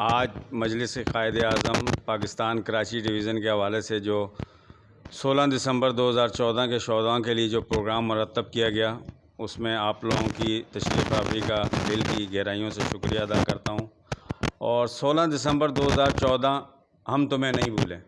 आज मजलिस क़ायद-ए-आज़म पाकिस्तान कराची डिवीज़न के हवाले से जो 16 दिसंबर 2014 के शोधाओं के लिए जो प्रोग्राम मरतब किया गया, उसमें आप लोगों की तशरीफ़ आवरी का दिल की गहराइयों से शुक्रिया अदा करता हूँ। और 16 दिसंबर 2014 हम तुम्हें नहीं भूलें।